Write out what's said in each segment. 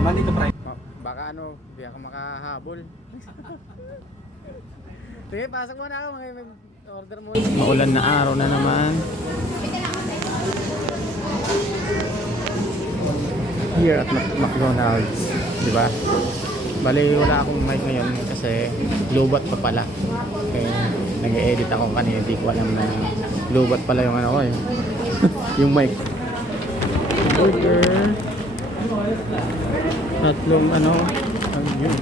Monday to Friday. Baka ano, di ako makahabol. Sige, pasok muna ako. May order muna. Maulan na araw na naman. Here at McDonald's, di ba? Bali, wala akong mic ngayon kasi lubat pa pala. Kaya nag-edit ako kanina, di ko alam na lubat pala yung ano ko eh. Yung mic. Burger. Tatlong ano yun.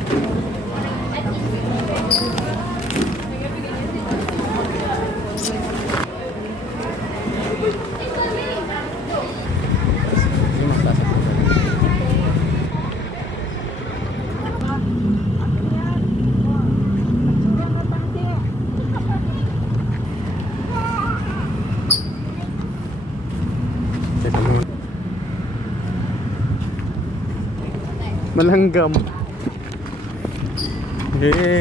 Malanggam. Eh.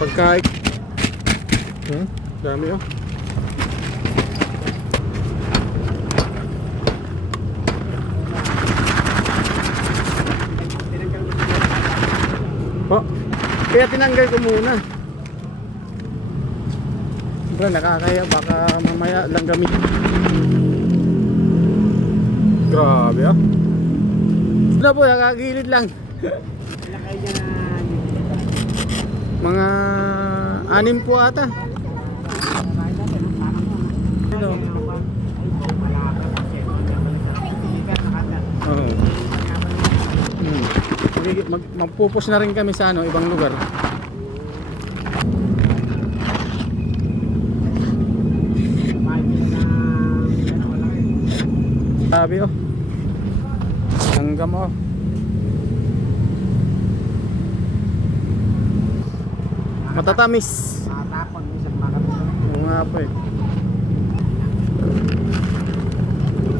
Pagkain. Dami oh. Oh. Kaya tinanggal ko muna. Bro, nakakaya baka mamaya lang gamit. Grabe ah. Na po, nakagilid lang. Mga 6 po ata. Ito. Oo. Magpupos na rin kami sa ano, ibang lugar. Sabi oh. Langgam oh. Matatamis. Matapon minsan makapon. Oo nga po eh.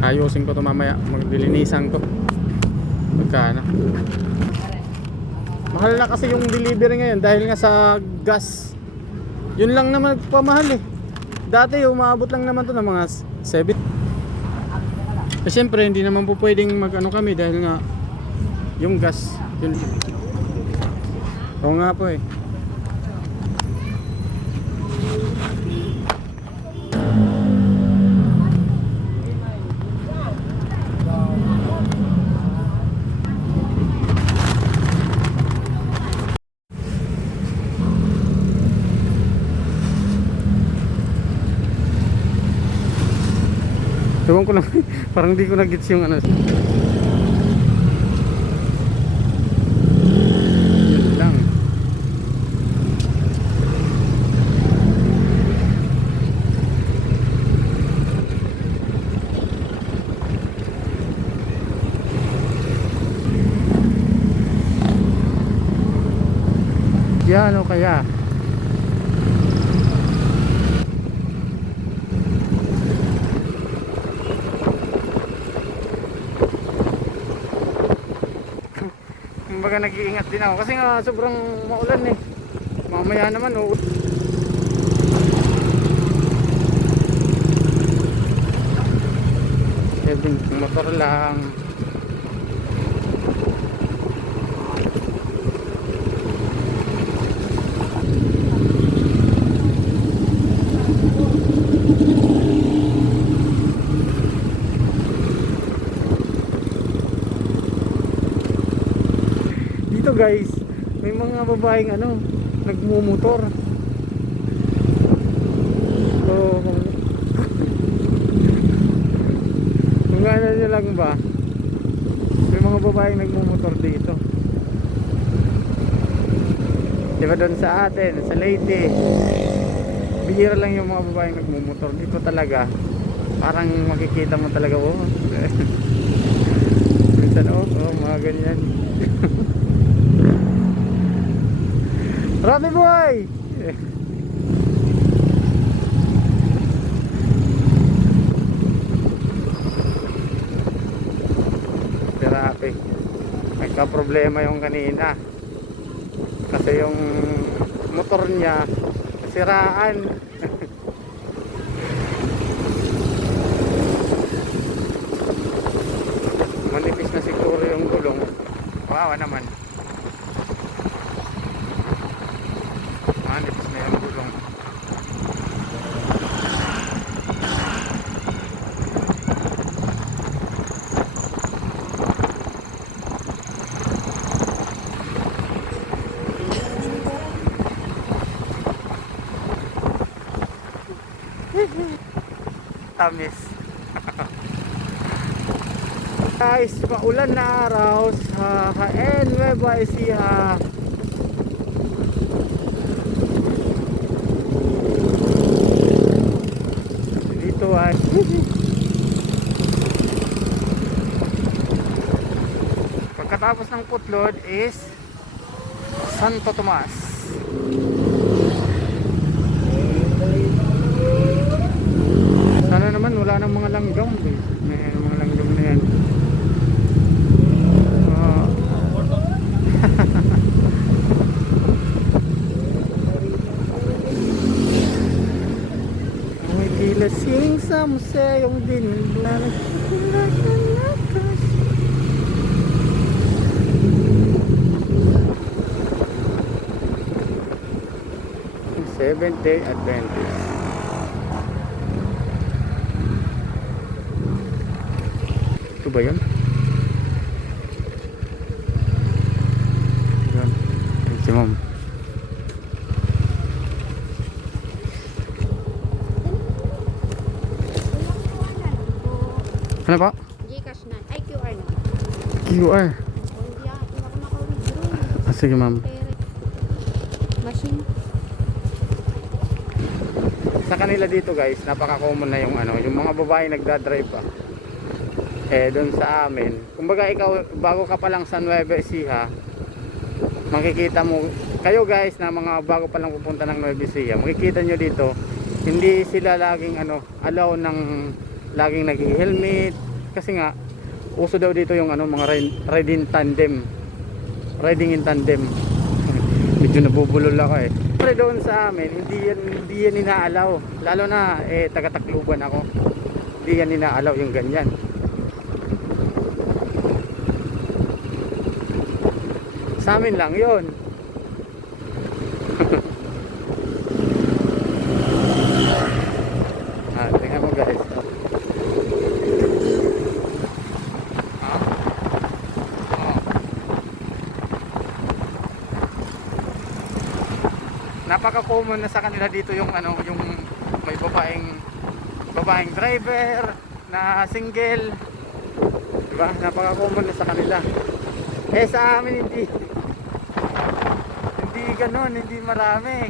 Ayusin ko to mamaya. Maglilinisan ko. Magkano? Mahal na kasi yung delivery ngayon dahil nga sa gas. Yun lang naman nagpamahal eh. Dati umabot lang naman to ng mga 7. Eh siyempre hindi naman po pwedeng mag ano kami dahil nga yung gas yun. Oo nga po eh. Ewan ko lang, parang di ko na-gets yung ano. Yun lang. Yan o kaya. Kumbaga nag-iingat din ako kasi nga sobrang maulan eh. Mamaya naman Saving motor lang. Guys, may mga babaeng ano nagmumotor. So kung ano nyo lang ba, may mga babaeng nagmumotor dito. Diba doon sa atin, sa Leyte, bihira lang yung mga babaeng nagmumotor. Dito talaga parang makikita mo talaga oh. Minsan mga ganyan. Rapi boy! Rapi. Nagka-problema yung kanina. Kasi yung motor niya nasiraan. Manipis na siguro yung kawawa naman. Manipis na yung gulong. Tamis. Guys, maulan na araw sa Nueva Ecija. Dito ay pagkatapos ng Putlod is Santo Tomas. Sana naman wala nang mga langgam eh. May mga langgam na yan. May gilasing sa museyong dinulalag. 7th-day Adventist. Ito ba yun? Yun. Ayun si ma'am. Ano pa? Gcash na. Ay, QR na. QR. Hindi ako naka-withdraw. Sige ma'am. Machine. Sa kanila dito guys, napaka-common na yung ano, yung mga babae nagdadrive pa. Eh doon sa amin, kumbaga ikaw bago ka pa lang sa Nueva Ecija, makikita mo kayo guys na mga bago pa lang pupunta ng Nueva Ecija, makikita nyo dito, hindi sila laging ano, allow ng laging nag-helmet kasi nga uso daw dito yung ano, mga riding in tandem. Medyo nabubulol ako eh. Pero doon sa amin, hindi yan inaalaw. Lalo na taga-Tacloban ako. Hindi yan inaalaw yung ganyan. Sa amin lang 'yon. Tingnan mo guys. Napaka-common na sa kanila dito yung ano, yung may babaeng driver na single. Diba? Napaka-common na sa kanila. Eh sa amin hindi ganoon, hindi marami.